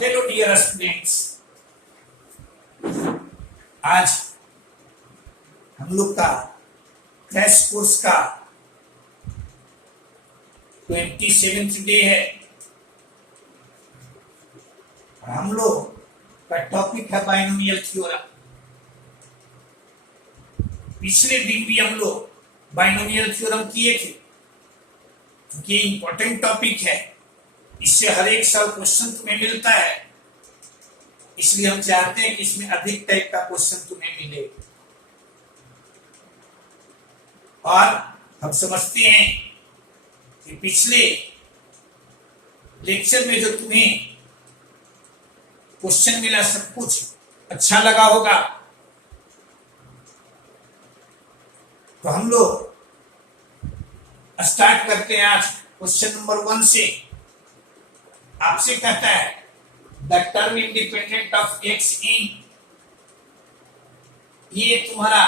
Hello dear students, आज हम लोग का क्रैश कोर्स का 27th डे है। हम लोग का टॉपिक है बाइनोमियल थ्योरम। पिछले दिन भी हम लोग बाइनोमियल थ्योरम किए थे, क्योंकि इंपॉर्टेंट टॉपिक है। इससे हर एक साल क्वेश्चन तुम्हें मिलता है, इसलिए हम चाहते हैं कि इसमें अधिक टाइप का क्वेश्चन तुम्हें मिले। और हम समझते हैं कि पिछले लेक्चर में जो तुम्हें क्वेश्चन मिला सब कुछ अच्छा लगा होगा। तो हम लोग स्टार्ट करते हैं आज क्वेश्चन नंबर 1 से। आपसे कहता है the term independent of x in, ये तुम्हारा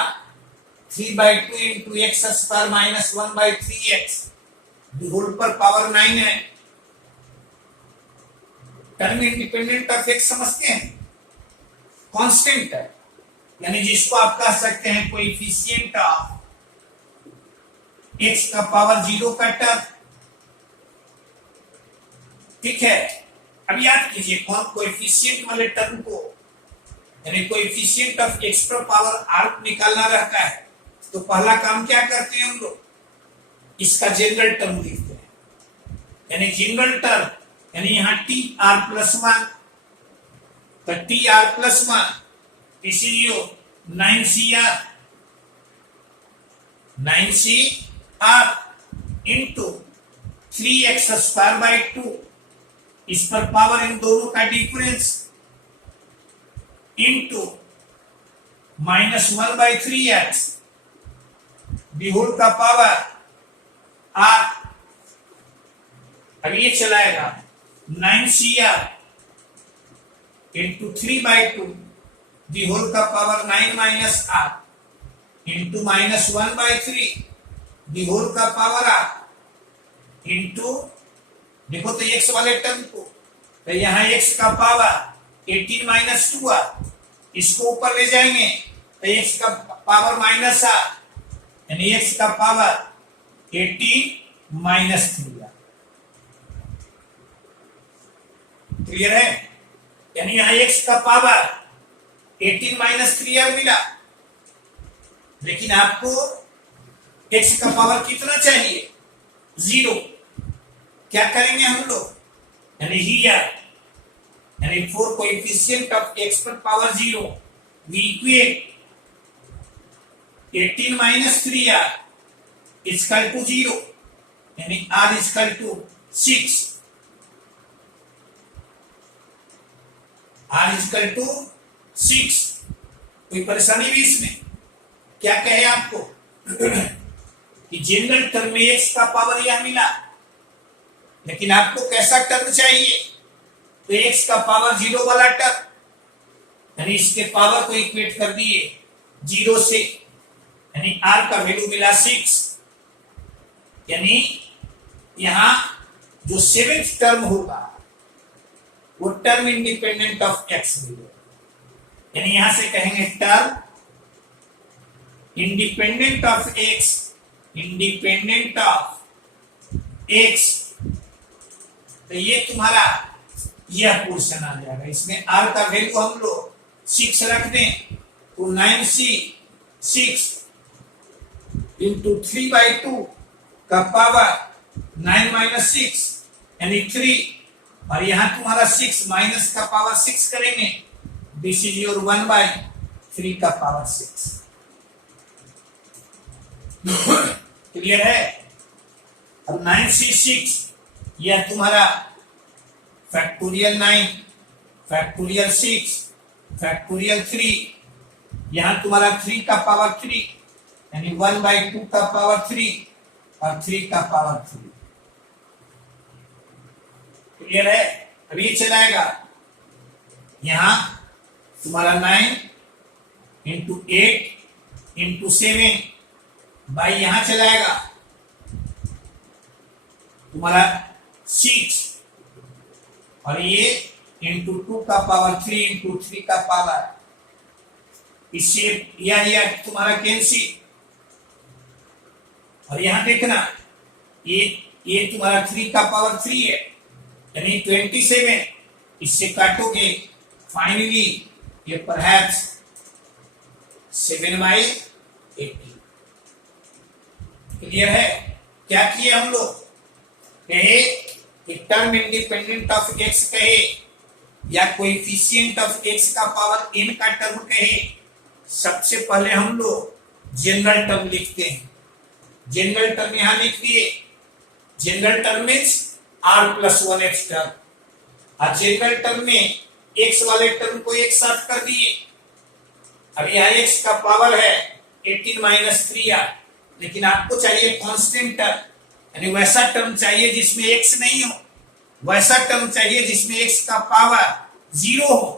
3/2 into x square minus 1/3x whole पर पावर 9 है। टर्म इंडिपेंडेंट ऑफ एक्स समझते हैं, कांस्टेंट है, यानी जिसको आप कह सकते हैं कोएफिशिएंट ऑफ एक्स का पावर 0 का टर्म। ठीक है, अब याद कीजिए कौन कोएफिशिएंट वाले टर्म को, यानी कोएफिशिएंट ऑफ एक्स पर पावर r निकालना रहता है तो पहला काम क्या करते हैं हम लोग, इसका जनरल टर्म लिखते हैं। यानी जनरल टर्म, यानी यहां tr+1, तो tr+1 इसीलिए 9cr इंटू 3x²/2, इस पर पावर इन दोनों का डिफरेंस इंटू -1/3x होल का पावर r। अब ये चलाएगा 9cr इंटू 3/2 होल का पावर 9 - r इंटू -1/3 होल का पावर r इंटू, देखो तो x वाले टर्म को, तो यहाँ x का पावर 18 - 2r, इसको ऊपर ले जाएंगे तो x का पावर -r, यानी x का पावर 18 - 3r। क्लियर है? यानी यहाँ x का पावर 18 - 3r मिला, लेकिन आपको x का पावर कितना चाहिए? 0। क्या करेंगे हम लोग, यानी हियर, यानी फॉर कोएफिशिएंट ऑफ x पर power 0 we equate 18 - 3r equal to 0, यानी r equal to 6, r equal to 6। कोई परेशानी भी इसमें? क्या कहे आपको कि जनरल टर्म में x का पावर यह मिला, लेकिन आपको कैसा टर्म चाहिए? तो x का पावर 0 वाला टर्म, यानी इसके पावर को इक्वेट कर दिए 0 से, यानी r का वैल्यू मिला 6। यानी यहां जो 7th टर्म होगा वो टर्म इंडिपेंडेंट ऑफ x मिलेगा। यानी यहां से कहेंगे term independent of x, independent of x, तो ये तुम्हारा यह पोर्शन आ जाएगा। इसमें r का वैल्यू हम लोग 6 रख दें तो 9c6 इंटू 3/2 का पावर 9 - 6 यानी 3, और यहां तुम्हारा 6 माइनस का पावर 6 करेंगे, दिस इज योर 1/3 का पावर 6। क्लियर है? अब 9c6 यह तुम्हारा फैक्टोरियल 9, फैक्टोरियल 6, फैक्टोरियल 3, यहां तुम्हारा 3 का पावर 3 यानी 1/2 का पावर 3 और 3 का पावर 3। क्लियर है? अब ये चलाएगा यहां तुम्हारा 9 इंटू 8 इंटू 7 बाई यहां चलाएगा तुम्हारा 6 और ये इंटू 2 का पावर 3 इंटू 3 का पावर, इससे यह तुम्हारा कैंसिल। और यहां देखना ये तुम्हारा 3 का पावर 3 है, यानी 27, इससे काटोगे फाइनली ये परहैप्स 7/80। क्लियर है? क्या किए हम लोग? कहे टर्म इंडिपेंडेंट ऑफ एक्स कहे या कोएफिशिएंट ऑफ एक्स का पावर n का टर्म कहे, सबसे पहले हम लोग जनरल टर्म लिखते हैं। जनरल टर्म यहां लिख दिए। General term means r+1x term, और जनरल टर्म में x वाले टर्म को एक साथ कर दिए। अब यह x का पावर है 18 - 3r, लेकिन आपको चाहिए कांस्टेंट टर्म, यानी वैसा टर्म चाहिए जिसमें x नहीं हो, वैसा टर्म चाहिए जिसमें x का पावर 0 हो।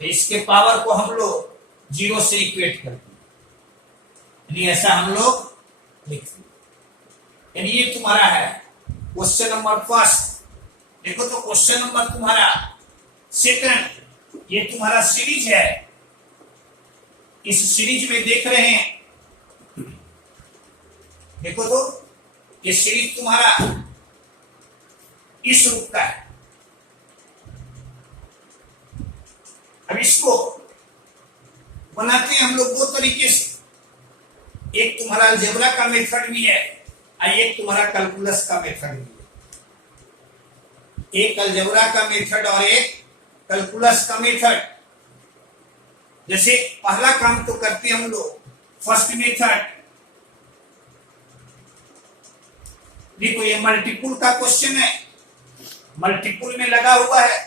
तो इसके पावर को हम लोग 0 से इक्वेट करते हैं, यानी ऐसा हम लोग लिखते हैं। यानी ये तुम्हारा है क्वेश्चन नंबर फर्स्ट। देखो तो क्वेश्चन नंबर तुम्हारा सेकंड, ये तुम्हारा सीरीज है। इस सीरीज में देख रहे हैं, देखो तो ये सीरीज तुम्हारा इस रूप का है। अब इसको बनाते हैं हम लोग दो तरीके से। एक तुम्हारा अलजेब्रा का मेथड भी है और एक तुम्हारा कैलकुलस का मेथड भी है। एक अलजेब्रा का मेथड और एक कैलकुलस का मेथड। जैसे पहला काम तो करते हम लोग फर्स्ट मेथड। देखो ये मल्टीपुल का क्वेश्चन है, मल्टीपुल में लगा हुआ है,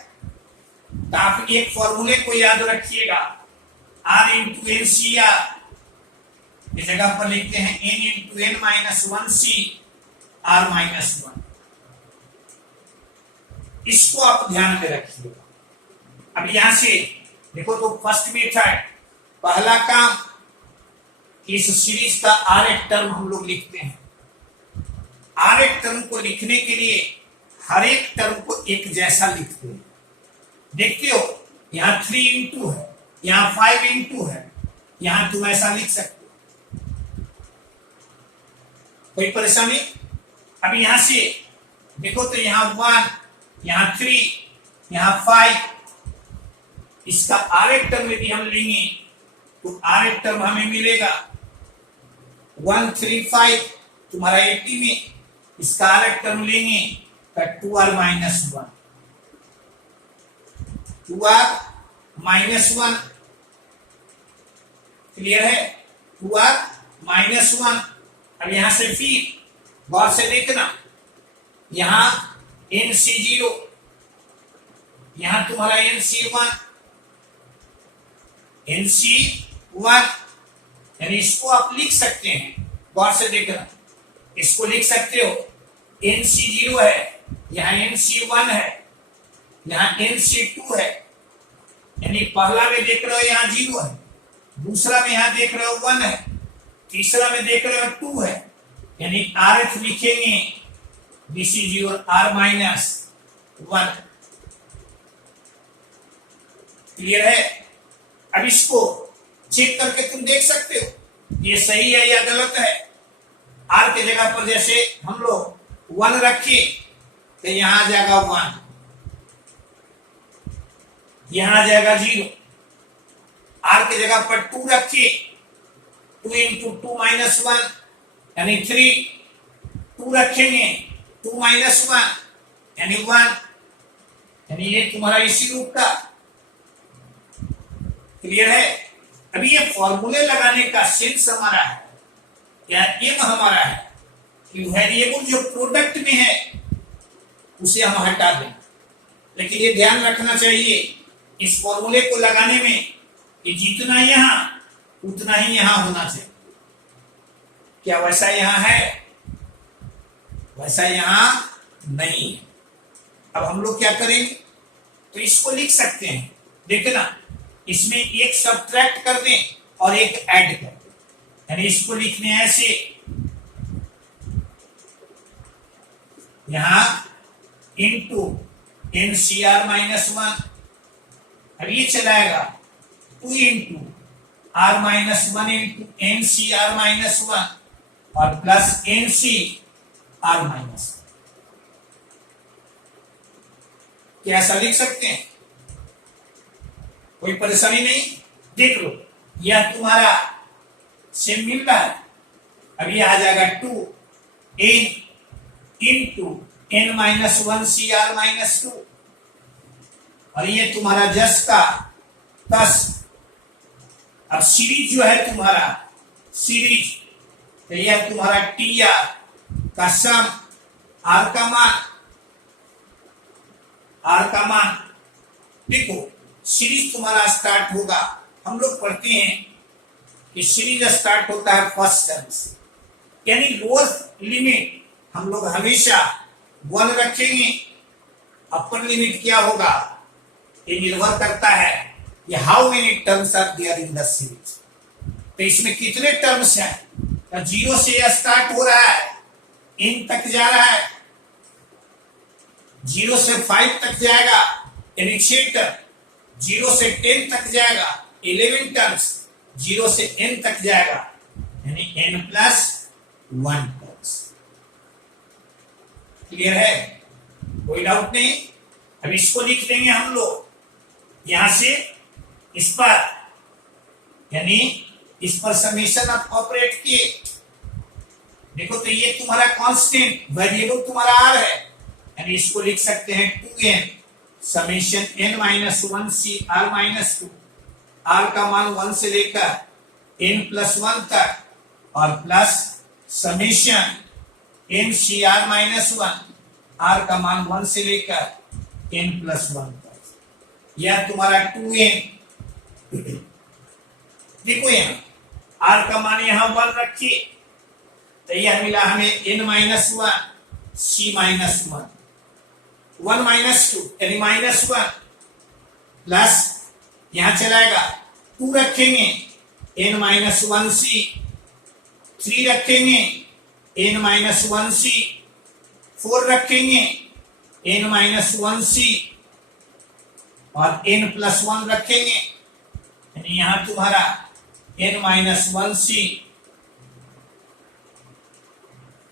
तो आप एक फॉर्मूले को याद रखिएगा, r into n c r. इस जगह पर लिखते हैं n into n -1c r-1। इसको आप ध्यान में रखिएगा। अब यहां से देखो तो फर्स्ट मेथड, पहला काम इस सीरीज का r एक टर्म हम लोग लिखते हैं। r एक टर्म को लिखने के लिए हर एक टर्म को एक जैसा लिखते हैं। देखते हो यहाँ 3 इंटू है, यहाँ 5 इंटू है, यहाँ तुम ऐसा लिख सकते हो, कोई परेशानी? अब यहां से देखो तो यहाँ 1, यहाँ 3, यहाँ 5, इसका r एक टर्म यदि हम लेंगे तो r एक टर्म हमें मिलेगा 135 तुम्हारा 80 में। इसका r एक टर्म लेंगे तो 2r-1, 2r-1। क्लियर है? 2r-1। अब यहां से फिर गौर से देखना, यहां nc0, यहां तुम्हारा nc1, nc1, यानी इसको आप लिख सकते हैं। गौर से देखना, इसको लिख सकते हो nc0 है, यहाँ nc1 है, यहाँ nc2 है, यानी पहला में देख रहे हो यहाँ 0 है, दूसरा में यहाँ देख रहे हो 1 है, तीसरा में देख रहे हो 2 है, यानी rth लिखेंगे nc0 r-1। क्लियर है? अब इसको चेक करके तुम देख सकते हो ये सही है या गलत है। r के जगह पर जैसे हम लोग 1 रखे तो यहां आ जाएगा 1, यहां आ जाएगा 0। r के जगह पर 2 रखे, 2 इंटू 2 -1 यानी 3, 2 रखेंगे 2 - 1 यानी 1, यानी ये तुम्हारा इसी रूप का। क्लियर है? अभी ये फॉर्मूले लगाने का सेंस हमारा है या एम हमारा है कि वेरिएबल जो प्रोडक्ट में है उसे हम हटा दें। लेकिन ये ध्यान रखना चाहिए इस फॉर्मूले को लगाने में कि जितना यहां उतना ही यहां होना चाहिए। क्या वैसा यहां है? वैसा यहां नहीं है। अब हम लोग क्या करेंगे, तो इसको लिख सकते हैं। देखना, इसमें एक सब्ट्रैक्ट कर दें और एक ऐड कर दें, यानी इसको लिखने ऐसे, यहां इंटू NCR-1 अब ये चलाएगा 2 into r minus 1 into n c r minus 1 और plus n c r minus. क्या ऐसा लिख सकते हैं? कोई परेशानी नहीं? देख लो, यह तुम्हारा सेम मिल रहा है। अब ये आ जाएगा 2 n into n minus 1 c r minus 2 और ये तुम्हारा जस का 10। अब सीरीज जो है तुम्हारा सीरीज, तो यह तुम्हारा टी आर का सम, आर का मान देखो। सीरीज तुम्हारा स्टार्ट होगा, हम लोग पढ़ते हैं कि सीरीज स्टार्ट होता है फर्स्ट टर्म से, यानी लोअर लिमिट हम लोग हमेशा 1 रखेंगे। अपर लिमिट क्या होगा, ये निर्भर करता है कि how many terms are there in the series. तो इसमें कितने टर्म्स हैं? तो 0 से यह स्टार्ट हो रहा है, n तक जा रहा है, 0 से 5 तक जाएगा यानी 6 टर्म, 0 से 10 तक जाएगा 11 टर्म्स, 0 से n तक जाएगा यानी n प्लस 1 टर्म्स। क्लियर है? कोई डाउट नहीं? अब इसको लिख देंगे हम लोग यहां से इस पर, यानी इस पर समेशन आप ऑपरेट किए। देखो तो ये तुम्हारा कांस्टेंट वेरिएबल तुम्हारा r है, यानी इसको लिख सकते हैं 2n summation n minus 1 c r minus 2, r का मान 1 से लेकर n प्लस 1 तक और plus summation n c r minus 1, r का मान 1 से लेकर n प्लस 1 तक। यह तुम्हारा 2n। देखो यहां r का मान यहां 1 रखिए, तो यह मिला हमें n माइनस 1 सी माइनस 1, 1 माइनस 2 यानी माइनस 1 प्लस यहां चलाएगा 2 रखेंगे n माइनस 1 सी, 3 रखेंगे n माइनस 1 सी, 4 रखेंगे n माइनस 1 सी और n प्लस 1 रखेंगे यानी यहां तुम्हारा n माइनस 1 सी।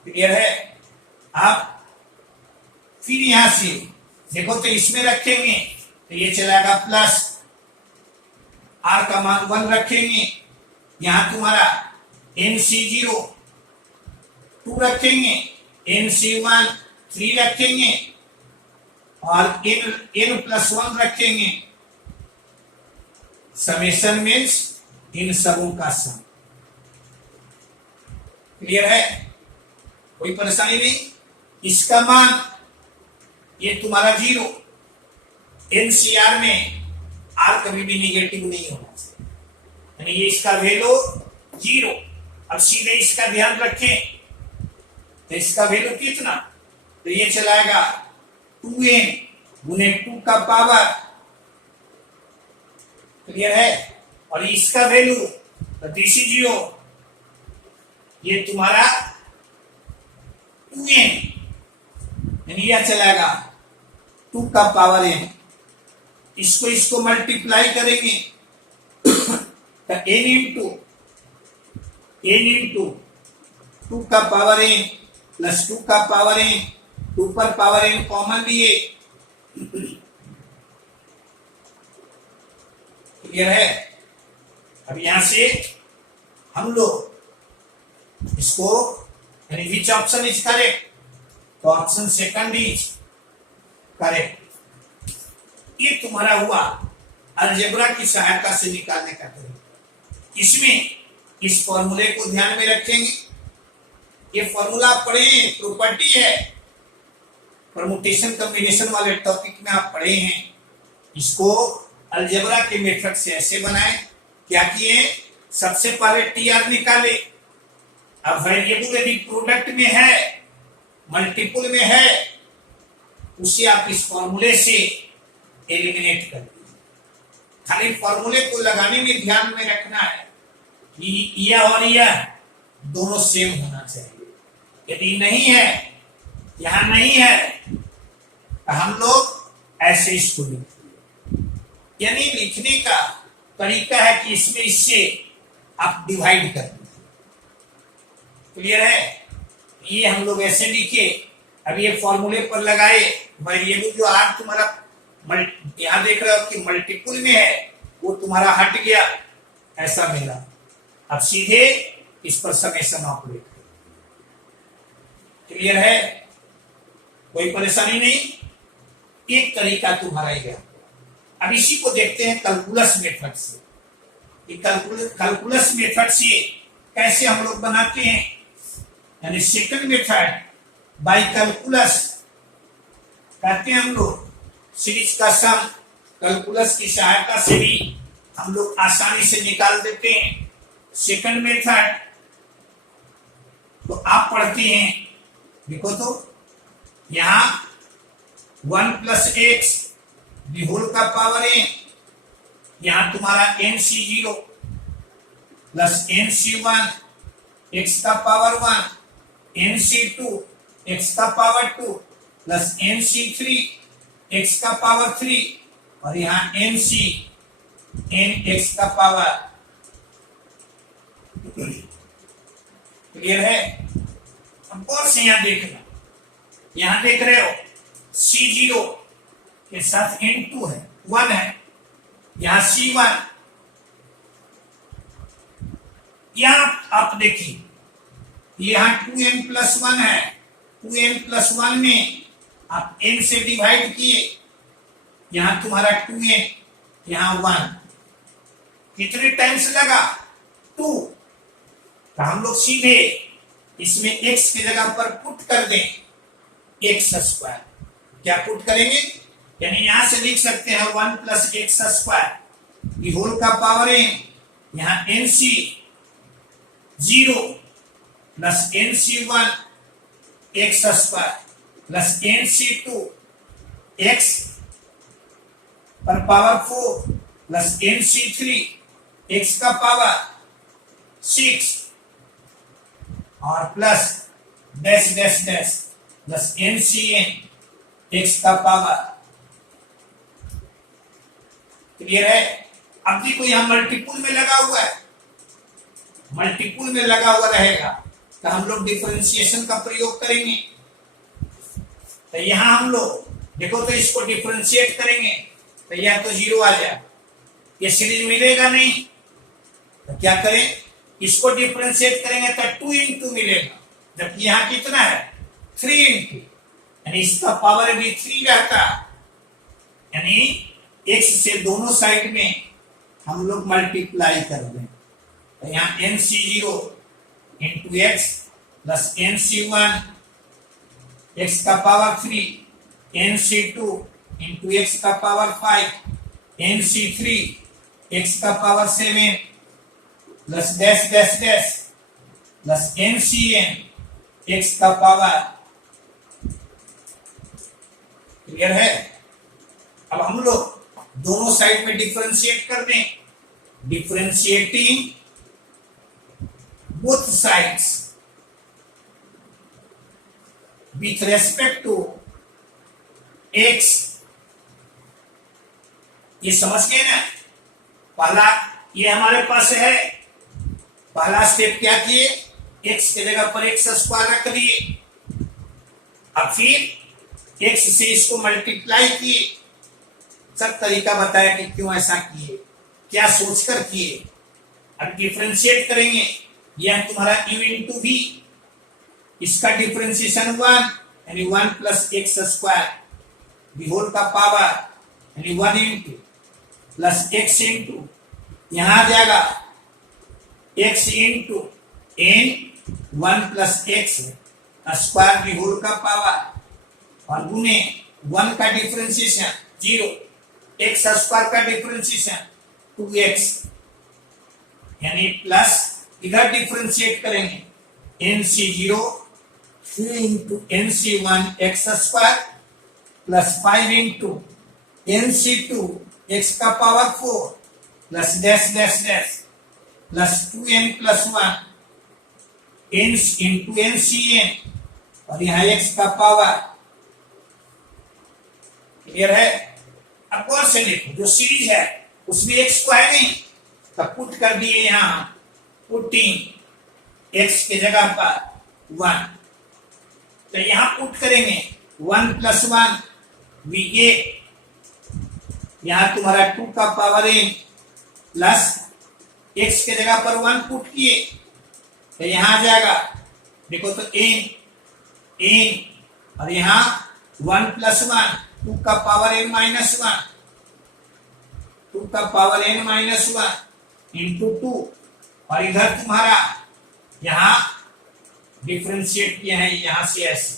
क्लियर है? आप फिर यहां से देखो तो इसमें रखेंगे तो ये चलाएगा प्लस, r का मान 1 रखेंगे, यहां तुम्हारा nc0, 2 रखेंगे nc1, 3 रखेंगे और n प्लस 1 रखेंगे। समेशन मीन्स इन सबों का सम। क्लियर है? कोई परेशानी नहीं? इसका मान ये तुम्हारा 0, एनसीआर में r कभी भी निगेटिव नहीं होना चाहिए, यानी ये इसका वैल्यू 0। अब सीधे इसका ध्यान रखें तो इसका वैल्यू कितना, तो ये चलाएगा 2n गुने 2 का पावर। क्लियर है? और इसका वैल्यू तो दिस इज ये तुम्हारा 2n यानी यह चलाएगा 2 का पावर n। इसको मल्टीप्लाई करेंगे तो n इंटू 2 का पावर n प्लस 2 का पावर n, 2 पर पावर n कॉमन लिए। क्लियर है? अब यहां से हम लोग इसको यानी विच ऑप्शन इज करेक्ट, तो ऑप्शन सेकंड इज करेक्ट। ये तुम्हारा हुआ अलजेब्रा की सहायता से निकालने का तरीका। इसमें इस फॉर्मूले को ध्यान में रखेंगे। ये फॉर्मूला पढ़े, प्रॉपर्टी है, परमुटेशन कॉम्बिनेशन वाले टॉपिक में आप पढ़े हैं। इसको अलजेब्रा के मेथड से ऐसे बनाए, क्या किए, सबसे पहले टीआर निकाले। अब वेरिएबल यदि प्रोडक्ट में है, मल्टीपल में है, उसे आप इस फॉर्मूले से एलिमिनेट कर दीजिए। खाली फॉर्मूले को लगाने में ध्यान में रखना है कि यह और यह दोनों सेम होना चाहिए। यदि नहीं है, यहां नहीं है, तो हम लोग ऐसे इसको लिखेंगे। यानी लिखने का तरीका है कि इसमें इससे आप डिवाइड कर दें। क्लियर है? ये हम लोग ऐसे लिखे, अब ये फॉर्मूले पर लगाए, वेरिएबल जो आर तुम्हारा यहां देख रहे हो कि मल्टीपुल में है, वो तुम्हारा हट गया, ऐसा मिला। अब सीधे इस पर समेशन ऑपरेट करो। क्लियर है? कोई परेशानी नहीं? एक तरीका तुम्हारा ही है। अब इसी को देखते हैं कैलकुलस मेथड से। कैलकुलस मेथड से कैसे हम लोग बनाते हैं, यानी सेकंड मेथड बाय कैलकुलस कहते हैं हम लोग। सीरीज का सम कैलकुलस की सहायता से भी हम लोग आसानी से निकाल देते हैं। सेकंड मेथड तो आप पढ़ते हैं, देखो तो यहां 1 प्लस एक्स होल का पावर n, यहां तुम्हारा nc0 प्लस nc1 x का पावर 1, nc2 x का पावर 2 प्लस nc3 x का पावर 3 और यहां nc n x का पावर। क्लियर है? अब और से यहां देखना, यहां देख रहे हो c0 के साथ n2 है, 1 है, यहां c1, यहां आप देखिए यहां 2n प्लस 1 है, 2n प्लस 1 में आप n से डिवाइड किए, यहां तुम्हारा 2n, यहां 1, कितने टाइम्स लगा? 2। तो हम लोग सीधे इसमें x की जगह पर पुट कर दें x स्क्वायर। क्या पुट करेंगे? यानी यहां से लिख सकते हैं 1 प्लस एक्स स्क्वायर होल का पावर n, यहां nc 0 plus nc1 x square plus nc2 x पर पावर 4 प्लस nc3 x का पावर 6 और plus dash dash dash plus ncn x का पावर। क्लियर है? अब देखो यहां मल्टीपुल में लगा हुआ है, मल्टीपुल में लगा हुआ रहेगा तो हम लोग डिफरेंशिएशन का प्रयोग करेंगे। तो यहां हम लोग देखो तो इसको डिफरेंशिएट करेंगे तो यह तो 0 आ जाए, ये सीरीज मिलेगा नहीं। तो क्या करें? इसको डिफरेंशिएट करेंगे तो 2 इंटू मिलेगा, जबकि यहां कितना है? 3 इंटू, यानी इसका पावर भी 3 रहता, यानी x से दोनों साइड में हम लोग मल्टीप्लाई कर दें। तो यहाँ nc0 into x plus nc1 x का पावर 3, nc2 इंटू एक्स का पावर 5, nc3 x का power 7 plus dash dash dash plus ncn x का पावर। क्लियर है? अब हम लोग दोनों साइड में डिफरेंशिएट कर दें। Differentiating both sides with respect to x। ये समझ गए ना? पहला ये हमारे पास है, पहला स्टेप क्या किए? x की जगह पर एक्स स्क्वायर रख दिए, अब फिर x से इसको मल्टीप्लाई किए। सब तरीका बताया कि क्यों ऐसा किए, क्या सोचकर किए। अब डिफरेंशिएट करेंगे, यह तुम्हारा u इंटू v, इसका डिफरेंशिएशन 1, यानी 1 प्लस एक्स स्क्वायर होल का पावर, यानी 1 इंटू प्लस एक्स इंटू यहां आ जाएगा x into n 1 plus x square whole का पावर और गुने 1 का डिफरेंशिएशन 0, एक्स स्क्वायर का डिफरेंशिएशन 2x, यानी प्लस इधर डिफरेंशिएट करेंगे nc0 into nc1 x square plus 5 into nc2 x का power 4 plus dash dash dash plus 2n plus 1 into ncn और यहाँ x का पावर। क्लियर है? अब गौर से देखो, जो सीरीज है उसमें एक्स को है नहीं, तब पुट कर दिए यहां, पुटिंग एक्स के जगह पर 1, तो यहां पुट करेंगे 1 + 1 वी गेट, यहां तुम्हारा 2 का पावर n प्लस x के जगह पर 1 पुट किए, तो यहां आ जाएगा, देखो तो n और यहां 1 + 1 2 का पावर n - 1, 2 का पावर n - 1 इंटू 2, और इधर तुम्हारा यहां डिफरेंशिएट किया है यहां से ऐसे,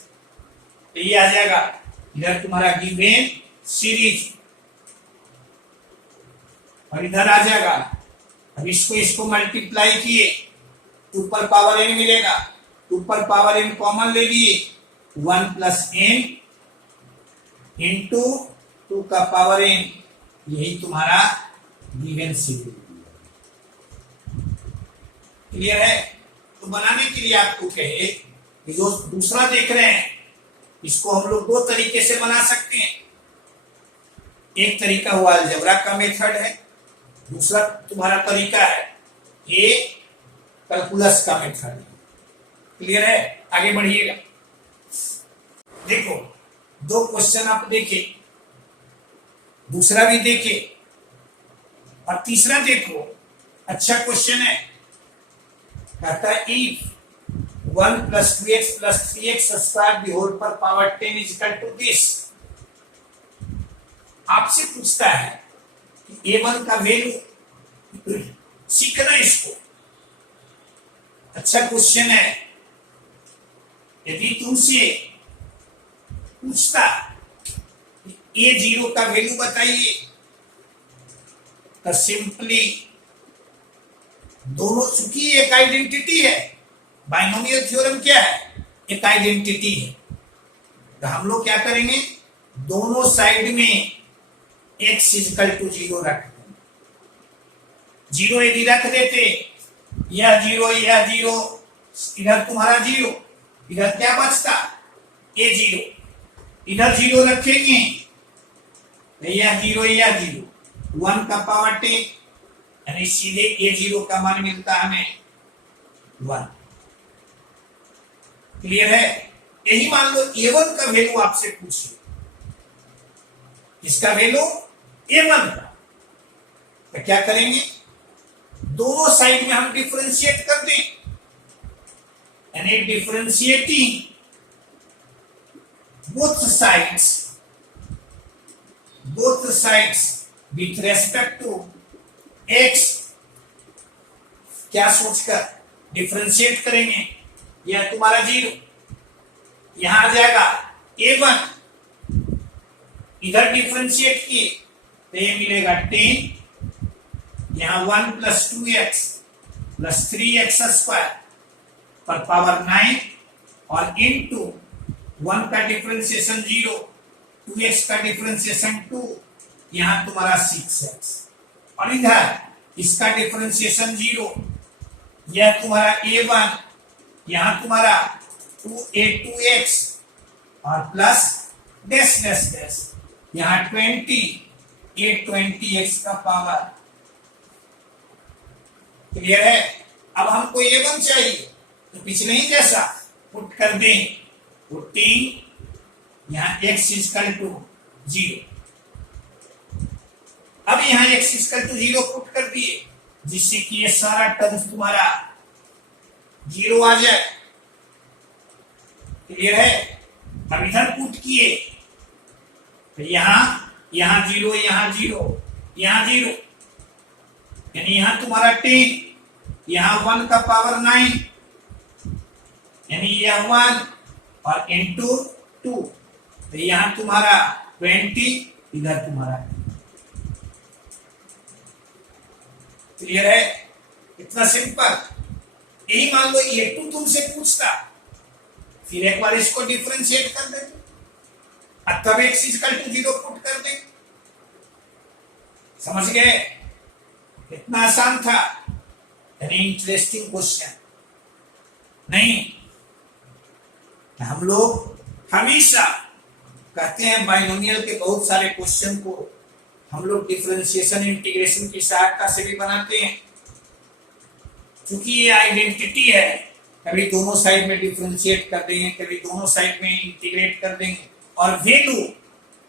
तो ये आ जाएगा इधर तुम्हारा गिवन सीरीज, और इधर आ जाएगा, अब इसको मल्टीप्लाई किए, 2 पर पावर n मिलेगा, 2 पर पावर n कॉमन ले लिए, 1 + n इंटू 2 का पावर n, यही तुम्हारा गिवन सीरीज। क्लियर है? तो बनाने के लिए आपको कहे कि जो दूसरा देख रहे हैं इसको हम लोग 2 तरीके से बना सकते हैं। एक तरीका हुआ अलजेब्रा का मेथड है, दूसरा तुम्हारा तरीका है ये कैलकुलस का मेथड है। क्लियर है? आगे बढ़िएगा। देखो 2 क्वेश्चन आप देखे, दूसरा भी देखे, और तीसरा देखो, अच्छा क्वेश्चन है, कहता है if 1 + 2x + 3x² the whole per power 10 is equal to this। आपसे पूछता है कि a1 का वैल्यू सीखना इसको। अच्छा क्वेश्चन है, यदि तुमसे पूछता a0 का वैल्यू बताइए, तो सिंपली दोनों, चूंकि एक आइडेंटिटी है, बाइनोमियल थ्योरम क्या है, एक आइडेंटिटी है, तो हम लोग क्या करेंगे, दोनों साइड में x = 0 रख देंगे। 0 यदि रख देते, यह 0 यह 0, इधर तुम्हारा 0, इधर क्या बचता, a0, इधर 0 रखेंगे, यह 0 यह 0, 1 का पावर 10, यानी सीधे a0 का मान मिलता है हमें 1। क्लियर है? यही मान लो a1 का वैल्यू आपसे पूछे, इसका वैल्यू a1 का, तो क्या करेंगे, दोनों साइड में हम डिफरेंशिएट कर दें, यानी differentiating both sides with respect to x, क्या सोचकर डिफरेंशिएट करेंगे, यह तुम्हारा 0, यहां आ जाएगा a1, इधर डिफरेंशिएट किए तो ये मिलेगा 10, यहां 1 + 2x + 3x² पर पावर 9, और इनटू 1 का डिफरेंशिएशन 0, 2x का डिफरेंशिएशन 2, यहां तुम्हारा 6x, और इधर इसका डिफरेंशिएशन 0, यह तुम्हारा a1, यहां तुम्हारा 2a2x और प्लस डैश डैश डैश, यहां 20 का पावर। क्लियर है? अब हमको a1 चाहिए, तो पिछले ही जैसा पुट कर दें, पुटिंग यहां x = 0, अब यहां x = 0 पुट कर दिए, जिससे कि ये सारा टर्म्स तुम्हारा 0 आ जाए। क्लियर है? अब इधर पुट किए तो यहां 0, यहां 0, यहां 0, यानी यहां तुम्हारा 10, यहां 1 का पावर 9, यानी यह 1 और इंटू 2, तो यहां तुम्हारा 20, इधर तुम्हारा। क्लियर है? इतना सिंपल। यही मान लो a2 तुमसे पूछता, फिर एक बार इसको डिफरेंशिएट कर देते, तब x = 0 पुट कर देंगे। समझ गए? इतना आसान था। यानी इंटरेस्टिंग क्वेश्चन नहीं, हम लोग हमेशा कहते हैं बाइनोमियल के बहुत सारे क्वेश्चन को हम लोग डिफरेंशिएशन इंटीग्रेशन की सहायता से भी बनाते हैं, क्योंकि ये आइडेंटिटी है। कभी दोनों साइड में डिफरेंशिएट कर देंगे, कभी दोनों साइड में इंटीग्रेट कर देंगे, और वैल्यू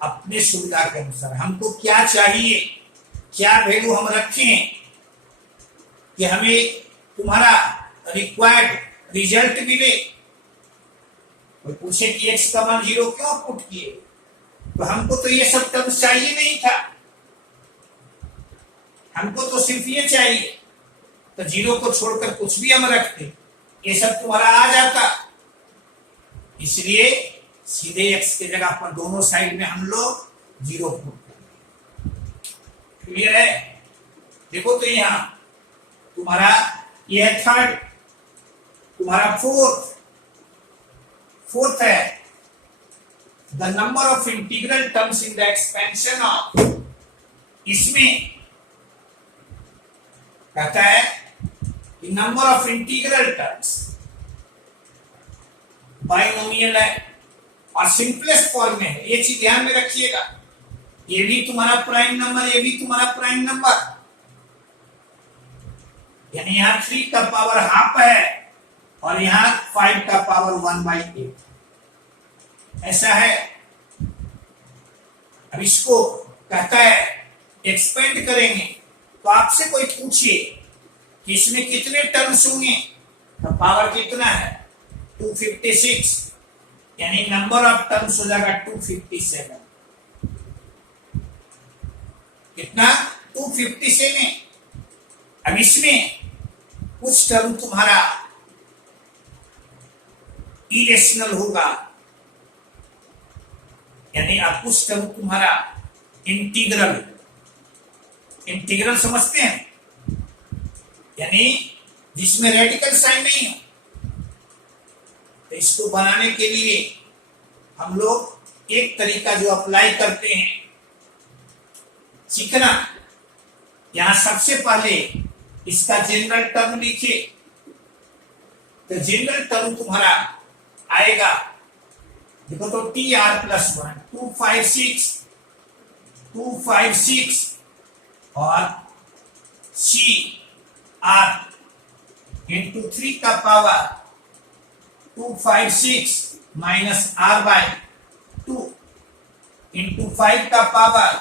अपने सुविधा के अनुसार हमको क्या चाहिए, क्या वैल्यू हम रखें कि हमें तुम्हारा रिक्वायर्ड रिजल्ट मिले। कोई पूछे कि एक्स का मान 0 क्यों पुट किए, तो हमको तो ये सब टर्म चाहिए नहीं था, हमको तो सिर्फ ये चाहिए, तो 0 को छोड़कर कुछ भी हम रखते, ये सब तुम्हारा आ जाता। इसलिए सीधे x के जगह पर दोनों साइड में हम लोग 0 पुट कर दें। क्लियर है? देखो तो यहां तुम्हारा ये है थर्ड, तुम्हारा फोर्थ है the number of integral terms in the expansion of, इसमें कहता है कि number of integral terms binomial है और सिंपलेस्ट फॉर्म में है। ये चीज ध्यान में रखिएगा, ये भी तुम्हारा प्राइम नंबर, ये भी तुम्हारा प्राइम नंबर, यानी यहां 3 का पावर हाफ है और यहां 5 का पावर 1/8 ऐसा है। अब इसको कहता है एक्सपेंड करेंगे, तो आपसे कोई पूछे कि इसमें कितने टर्म्स होंगे, तो पावर कितना है 256, यानी नंबर ऑफ टर्म्स हो जाएगा 257। कितना 257। अब इसमें कुछ टर्म तुम्हारा इरेशनल होगा, यानी अब कुछ टर्म तुम्हारा इंटीग्रल समझते हैं, यानी जिसमें रेडिकल साइन नहीं हो। तो इसको बनाने के लिए हम लोग एक तरीका जो अप्लाई करते हैं सीखना, यहां सबसे पहले इसका जनरल टर्म लिखे, तो जनरल टर्म तुम्हारा आएगा, देखो तो TR+1 256 और CR इंटू 3 का पावर 256 माइनस R/2 इंटू 5 का पावर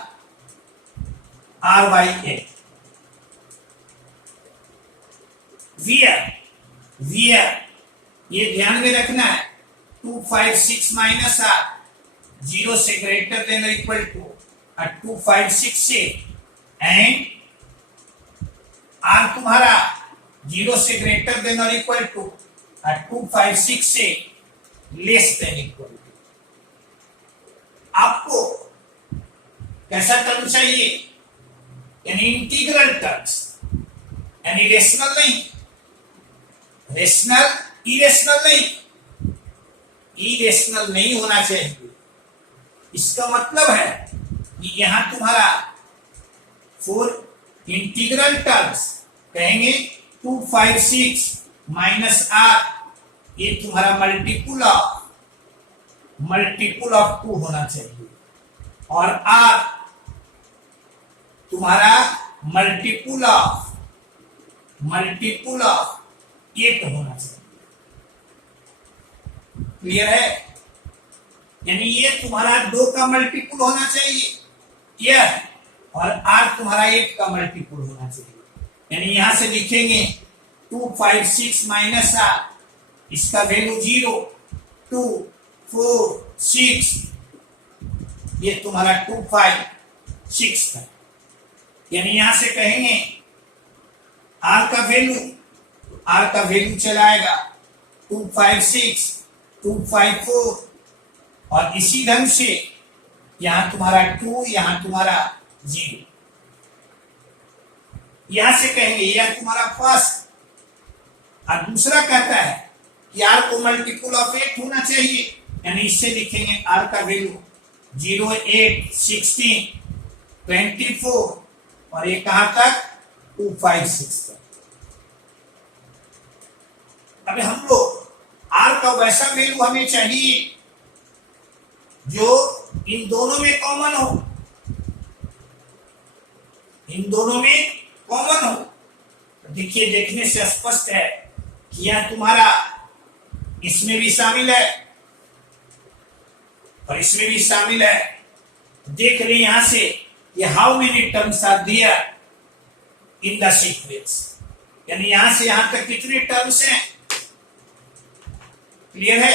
R/8। वियर ये ध्यान में रखना है, 256 माइनस R 0 से ग्रेटर देन और इक्वल टू 256 से, एंड R तुम्हारा 0 से ग्रेटर देन और इक्वल टू 256 से लेस देन इक्वल टू। आपको कैसा टर्म चाहिए, यानी इंटीग्रल टर्म्स, यानी रेशनल नहीं, रेशनल इरेशनल नहीं होना चाहिए। इसका मतलब है कि यहां तुम्हारा 4 इंटीग्रल टर्म्स कहेंगे 256 माइनस R, ये तुम्हारा मल्टीपुल ऑफ 2 होना चाहिए, और R तुम्हारा मल्टीपुल ऑफ 8 होना चाहिए। क्लियर है? यानी ये तुम्हारा 2 का मल्टीपुल होना चाहिए यह, और R तुम्हारा 8 का मल्टीपुल होना चाहिए। यानी यहां से लिखेंगे 256 माइनस R, इसका वैल्यू 0 2 4 6, ये तुम्हारा 256 है। यानी यहां से कहेंगे R का वैल्यू चलाएगा 256 254, और इसी ढंग से यहां तुम्हारा 2, यहां तुम्हारा 0। यहां से कहेंगे यह तुम्हारा फर्स्ट, और दूसरा कहता है कि R को मल्टीपुल ऑफ 8 होना चाहिए, यानी इससे लिखेंगे R का वैल्यू 0 8 16 24, और ये कहां तक 256 तक। अभी हम लोग R का वैसा वैल्यू हमें चाहिए जो इन दोनों में कॉमन हो, इन दोनों में कॉमन हो। तो देखिए, देखने से स्पष्ट है कि यह तुम्हारा इसमें भी शामिल है और इसमें भी शामिल है। देख रहे यहां से ये how many terms are there in the sequence, यानी यहां से यहां तक कितने टर्म्स हैं। क्लियर है?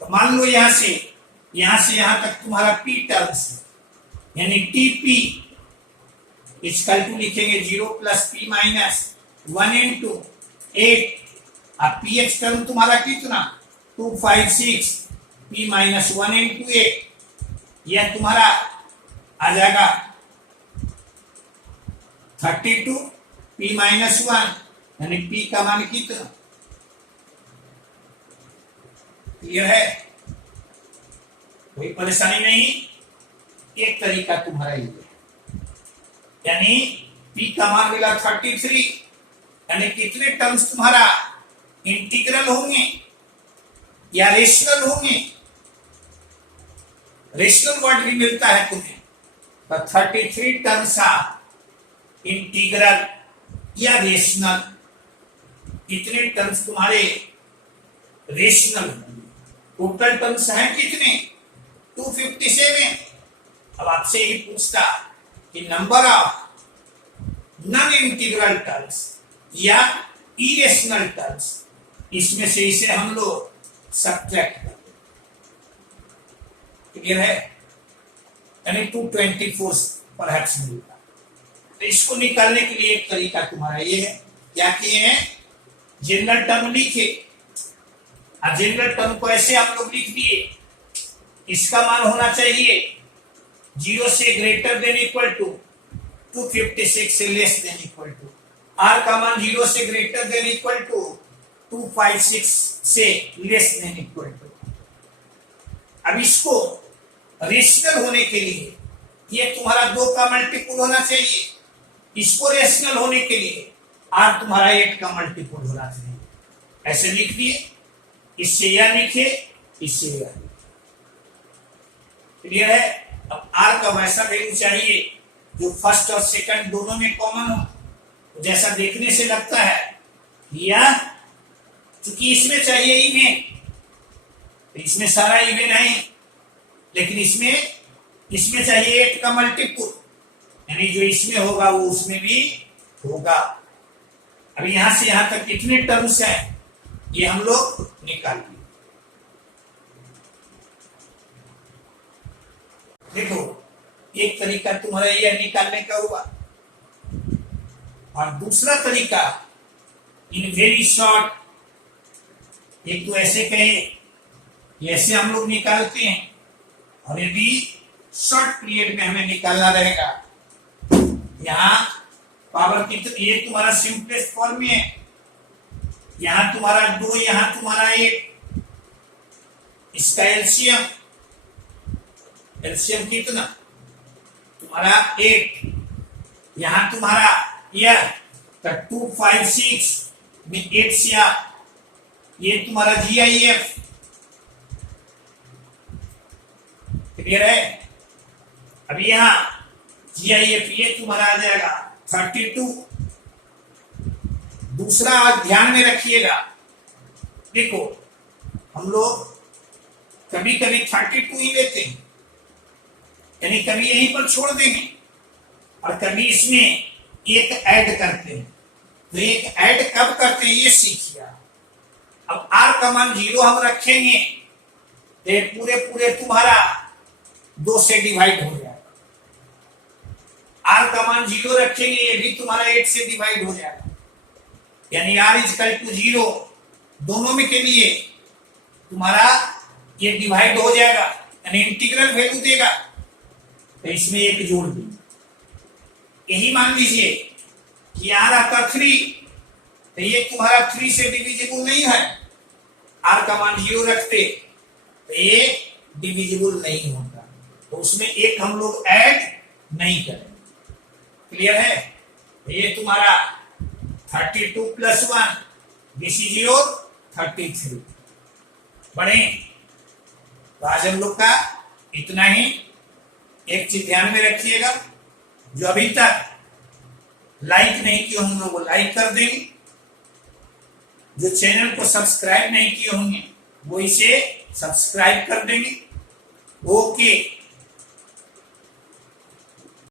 तो मान लो यहां से यहां तक तुम्हारा p टर्म्स है, यानी टीपी इक्वल टू लिखेंगे 0 प्लस p माइनस 1 इंटू 8। अब px टर्म तुम्हारा कितना 2 5 6 p माइनस 1 इंटू 8, यह तुम्हारा आ जाएगा 32 p माइनस 1, यानी p का मान कितना। क्लियर है? कोई परेशानी नहीं। एक तरीका तुम्हारा ये है, यानी p का मान मिला 33, यानी कितने टर्म्स तुम्हारा इंटीग्रल होंगे या रेशनल होंगे। रेशनल वर्ड भी मिलता है तुम्हें, तो 33 टर्म्स आर इंटीग्रल या रेशनल। कितने टर्म्स तुम्हारे रेशनल। टोटल टर्म्स हैं कितने 257। अब आपसे ही पूछता कि number of non integral terms या इरेशनल टर्म्स, इसमें से इसे हम लोग सब्ट्रैक्ट कर दें। क्लियर है? यानी 224 परहैप्स मिलता। तो इसको निकालने के लिए एक तरीका तुम्हारा ये है, क्या किए हैं, जनरल टर्म लिखे। अब जनरल टर्म को ऐसे आप लोग लिख दिए, इसका मान होना चाहिए 0 से ग्रेटर देन इक्वल टू 256 से less than equal to, r का मान 0 से ग्रेटर देन इक्वल टू 256 से लेस देन इक्वल टू। अब इसको रेशनल होने के लिए ये तुम्हारा 2 का मल्टीपल होना चाहिए, इसको रेशनल होने के लिए आर तुम्हारा 8 का मल्टीपल होना चाहिए। ऐसे लिख दिए, इससे यह लिखे, इससे यह लिखे। क्लियर है? अब आर का वैसा वैल्यू चाहिए जो फर्स्ट और सेकंड दोनों में कॉमन हो। तो जैसा देखने से लगता है यह, चूंकि इसमें चाहिए इवेन, तो इसमें सारा इवेन है, लेकिन इसमें चाहिए 8 का मल्टीपल, यानी जो इसमें होगा वो उसमें भी होगा। अब यहां से यहां तक कितने टर्म्स हैं ये हम लोग निकाल लिए। देखो, एक तरीका तुम्हारा यह निकालने का हुआ, और दूसरा तरीका इन वेरी शॉर्ट, एक तो ऐसे कहे, ऐसे हम लोग निकालते हैं, और यदि शॉर्ट पीरियड में हमें निकालना रहेगा, यहाँ पावर कितनी, ये तुम्हारा सिंपलेस्ट फॉर्म में है, यहां तुम्हारा 2, यहां तुम्हारा 1, इसका एलसीएम कितना तुम्हारा 8, यहां तुम्हारा यह 256 में 8 से ये तुम्हारा जीआईएफ। क्लियर है? अब यहां जीआईएफ ये तुम्हारा आ जाएगा 32। दूसरा ध्यान में रखिएगा, देखो हम लोग कभी कभी 32 ही लेते हैं, यानी कभी यहीं पर छोड़ देंगे, और कभी इसमें एक ऐड करते हैं। तो एक ऐड कब करते हैं ये सीखिए। अब आर का मान 0 हम रखेंगे तो पूरे पूरे तुम्हारा 2 से डिवाइड हो जाएगा। आर का मान 0 रखेंगे, ये भी तुम्हारा 8 से डिवाइड हो जाएगा, यानी r इक्वल टू 0 दोनों में के लिए तुम्हारा ये डिवाइड हो जाएगा, यानी इंटीग्रल वैल्यू देगा। तो इसमें एक जोड़ दी, यही मान लीजिए कि r आता 3, तो ये तुम्हारा 3 से डिविजिबल नहीं है, r का मान 0 रखते तो ये डिविजिबल नहीं होता, तो उसमें एक हम लोग ऐड नहीं करेंगे। क्लियर है? तो ये तुम्हारा 32 प्लस 1, दिस इज योर 33। बढ़े, तो आज हम लोग का इतना ही। एक चीज ध्यान में रखिएगा, जो अभी तक लाइक नहीं किए होंगे वो लाइक कर देंगे, जो चैनल को सब्सक्राइब नहीं किए होंगे वो इसे सब्सक्राइब कर देंगे। ओके।